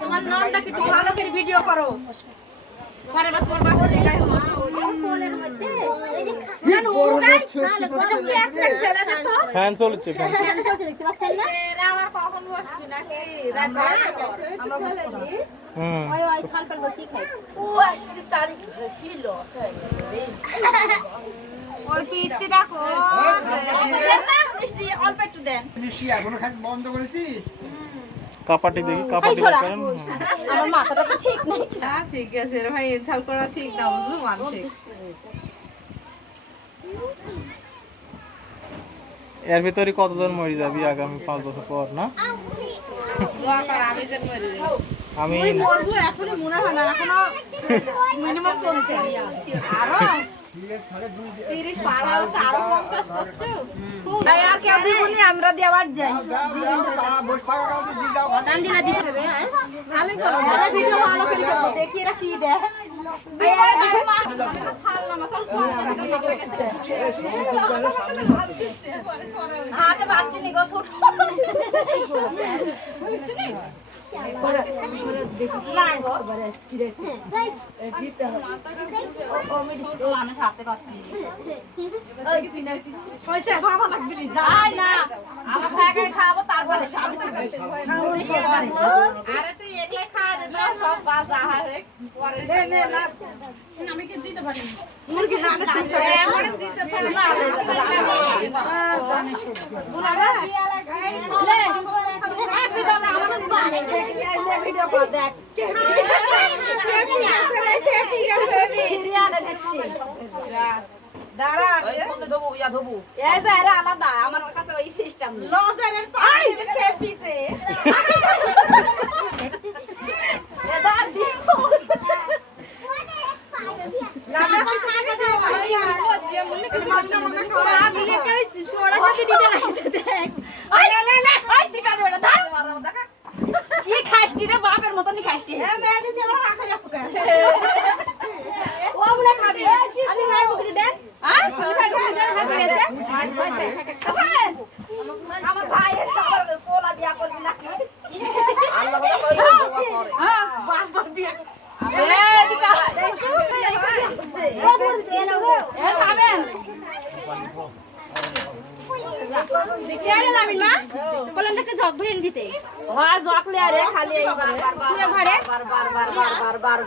তোমার নামটা কি ভালো করে ভিডিও করো পরে বাপ তোমার বাপ দেখাই ফ্যান চলছে দেখতে পাচ্ছেন না আবার কখন বসবি নাকি রাত আমরা ওই ওই সালপাল বসি খাই ও আজকে তারিখ ছিল ওই পিচ্চিটা কর মিষ্টি অল্প একটু দেন মিষ্টি এখনো খাই বন্ধ করেছিস কাপাটি দেখি কাপাটি করেন আমার মাথাটা তো ঠিক নাই হ্যাঁ ঠিক আছে রে ভাই ইনসাল করা ঠিক না বুঝলো মানছে এর ভিতরে কতজন মরে যাবি আগামী 5 বছর পর না দোয়া কর আমি যেন মরে যাই আমি মরবো এখনো মনে হয় না এখনো মিনিমাম 50 আরো 30 পার হচ্ছে আরো 50 করছো তাই আর কেউ দিবনি আমরা দেওয়ার যাই তারা বসে থাকা দিয়ে দাও ডান্ডিলা দিতে রে ভালো করো আরে ভিডিও ভালো করে করব দেখি এরা কি দেয় হাতে বাচ্চি নি গো ছোট মানুষ হাতে পাচ্ছি ভালো লাগবে না আমার খাই খাবো তারপরে আরে তুই একলা খাওয়া দে না সব বাল যাহা হয়ে পরে আমি কি দিতে পারি মুরগি রান্না দিতে এমন দিতে পারি না বুলা রে লে এক ভিডিও না আমাদের বাড়ি ভিডিও কর দেখ সিরিয়ালে দেখছি দাঁড়া সামনে দেবো ইয়া দেবো এই যে এরা আলাদা আমার কাছে ওই সিস্টেম নেই লজারের পানি খেয়ে পিছে এটা দিব লাগা কিছু টাকা দাও আমি লেখাই সোড়া সাথে দিতে লাগছে দেখ ওই ওই চিটা দেবো ধর কি খাইছি রে বাপের মতনই খাইছি এ মেয়ে দিতে আমার হাতে আসো কেন ও বলে খাবি আমি ভাই মুখে দেন হ্যাঁ ভাই মুখে দেন আমার ভাই এর পোলা বিয়া করবি নাকি আল্লাহ বলে কইলো বাবা করে হ্যাঁ বাবা বিয়া এ দিকা এ খাবেন দেখিয়ারে নামিন মা বলেন দেখে জগ ভরে দিতে হ্যাঁ জগ লে আরে খালি এই পুরো ঘরে বার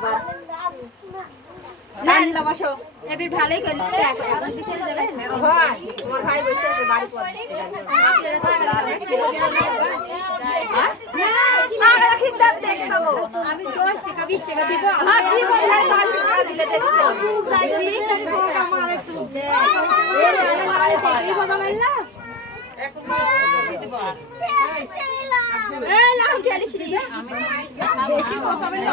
নানি লাগাশো এবি ভালোই করলি হ্যাঁ তোমার ভাই বসে আছে বাড়ি পড়ে না রাখি দাও দেখে দেবো আমি 10 টাকা 20 টাকা দিব হ্যাঁ কি বললে 40 টাকা দিলে দেখছো যাইতি কোটা মারে তুই দে এই মারে এই কথা মাইলা এখন দিব এই না খেলি শুনি আমি বেশি কথা বললে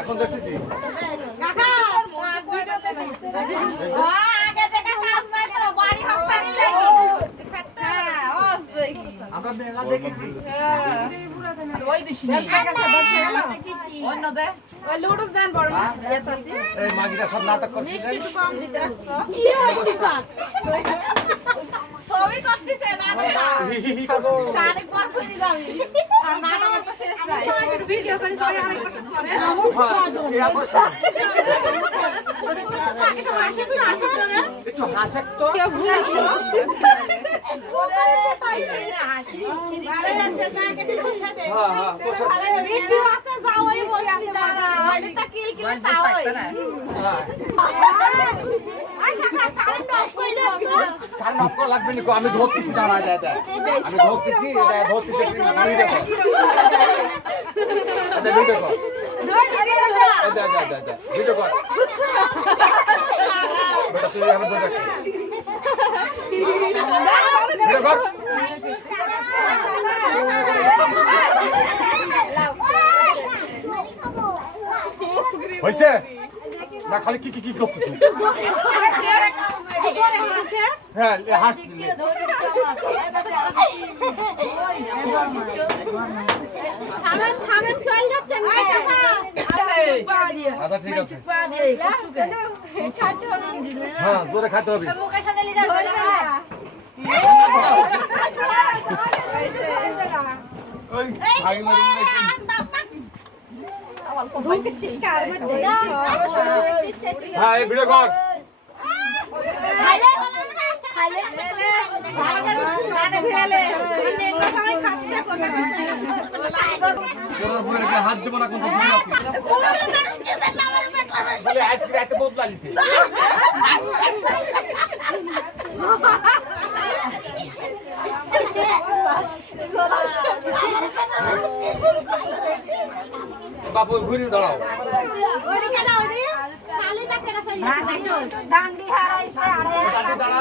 এখন দেখতেছি আমরা মেলা দেখেছি এই মাগিরা সব নাটক করছিস ছবি করতেছে নাটকটা কানে পর করে যাবি আর নাটক তো শেষ নাই ভিডিও করে পরে আরেক বছর পরে একটু হাসেক তো কেউ ভুলে গেল ভালো লাগছে না কেটে বসাতে হ্যাঁ বসে ভিডিও আছে যাও এই বসবি দাঁড়া আরে তা কিল কিল তাও আই কাকা কারেন্ট অফ করে দাও কারণ অপর লাগবে না আমি ধরতেছি দাঁড়া যায় আমি ধরতেছি এটা ধরতেছি ভিডিও কর ভিডিও কর ভিডিও কর তুই এভাবে ধরে রাখ। এটা কর। হয়েছে না খালি কি কি কি করতেছিস? হ্যাঁ হাসছি। থামেন চল যাচ্ছেন আচ্ছা ঠিক আছে। হ্যাঁ জোরে খাইতে হবে। মুখের সাথে লিজা ধরবে না ওই আগে মারি হ্যাঁ এই ভিডিও কর। খাইলে খাইলে তোর বইয়ের গায়ে হাত দেব না কোন ভুল আছে। বলে আজকে রাতে বদলা লিছে। বাবু ঘুরে দাঁড়াও। ওদিকে না ওদিকে খালি না কেন চল ডাংরি হারাইছে আরে দাঁড়া দাঁড়া।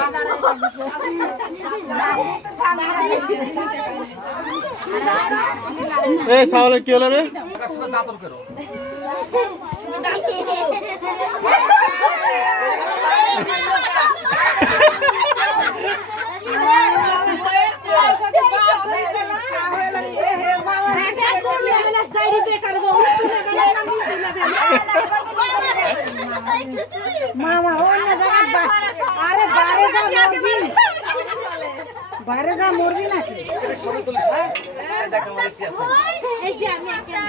এই সাওয়ালের কি হলো রে? ওটার সাথে দাঁতর করো। মামা অন্য জায়গায় আরে বাইরে যা মরবি নাকি এর সময় তুলিস হ্যাঁ? এই দেখ আমার কি আছে। এই যে আমি একা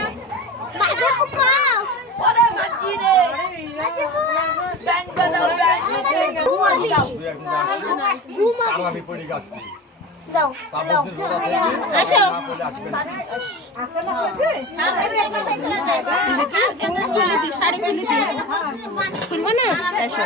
বাজে কুপা ওরে মাছি রে ব্যাং দাও ব্যাং ঘুমা দাও দুই একদিন আসবি। কাল আমি পড়ি গাছ। যাও তারপর দিন জোড়া থেকে আসো না বলে আসবে না। শাড়ি কিনে দি খুলবো না এসো